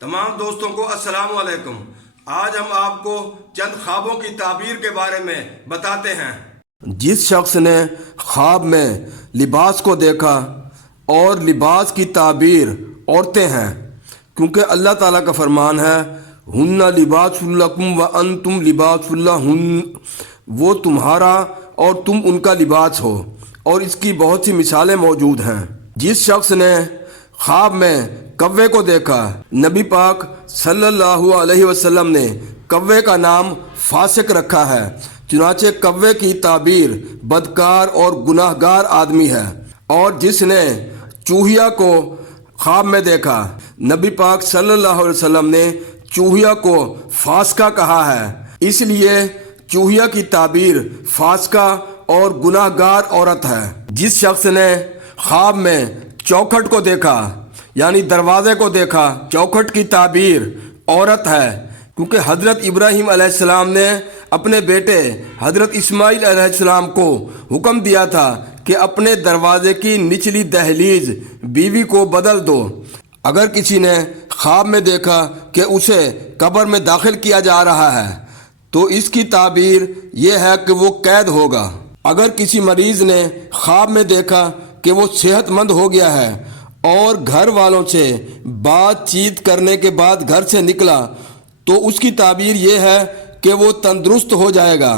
تمام دوستوں کو السلام علیکم۔ آج ہم آپ کو چند خوابوں کی تعبیر کے بارے میں بتاتے ہیں۔ جس شخص نے خواب میں لباس کو دیکھا، اور لباس کی تعبیر عورتیں ہیں، کیونکہ اللہ تعالیٰ کا فرمان ہے ہن لباس لکم وانتم لباس لہن، وہ تمہارا اور تم ان کا لباس ہو، اور اس کی بہت سی مثالیں موجود ہیں۔ جس شخص نے خواب میں کوے کو دیکھا، نبی پاک صلی اللہ علیہ وسلم نے کوے کا نام فاسق رکھا ہے، چنانچہ کوے کی تعبیر بدکار اور گناہ گار آدمی ہے۔ اور جس نے چوہیا کو خواب میں دیکھا، نبی پاک صلی اللہ علیہ وسلم نے چوہیا کو فاسقہ کہا ہے، اس لیے چوہیا کی تعبیر فاسقہ اور گناہ گار عورت ہے۔ جس شخص نے خواب میں چوکھٹ کو دیکھا، یعنی دروازے کو دیکھا، چوکھٹ کی تعبیر عورت ہے، کیونکہ حضرت ابراہیم علیہ السلام نے اپنے بیٹے حضرت اسماعیل علیہ السلام کو حکم دیا تھا کہ اپنے دروازے کی نچلی دہلیز بیوی کو بدل دو۔ اگر کسی نے خواب میں دیکھا کہ اسے قبر میں داخل کیا جا رہا ہے، تو اس کی تعبیر یہ ہے کہ وہ قید ہوگا۔ اگر کسی مریض نے خواب میں دیکھا کہ وہ صحت مند ہو گیا ہے اور گھر والوں سے بات چیت کرنے کے بعد گھر سے نکلا، تو اس کی تعبیر یہ ہے کہ وہ تندرست ہو جائے گا۔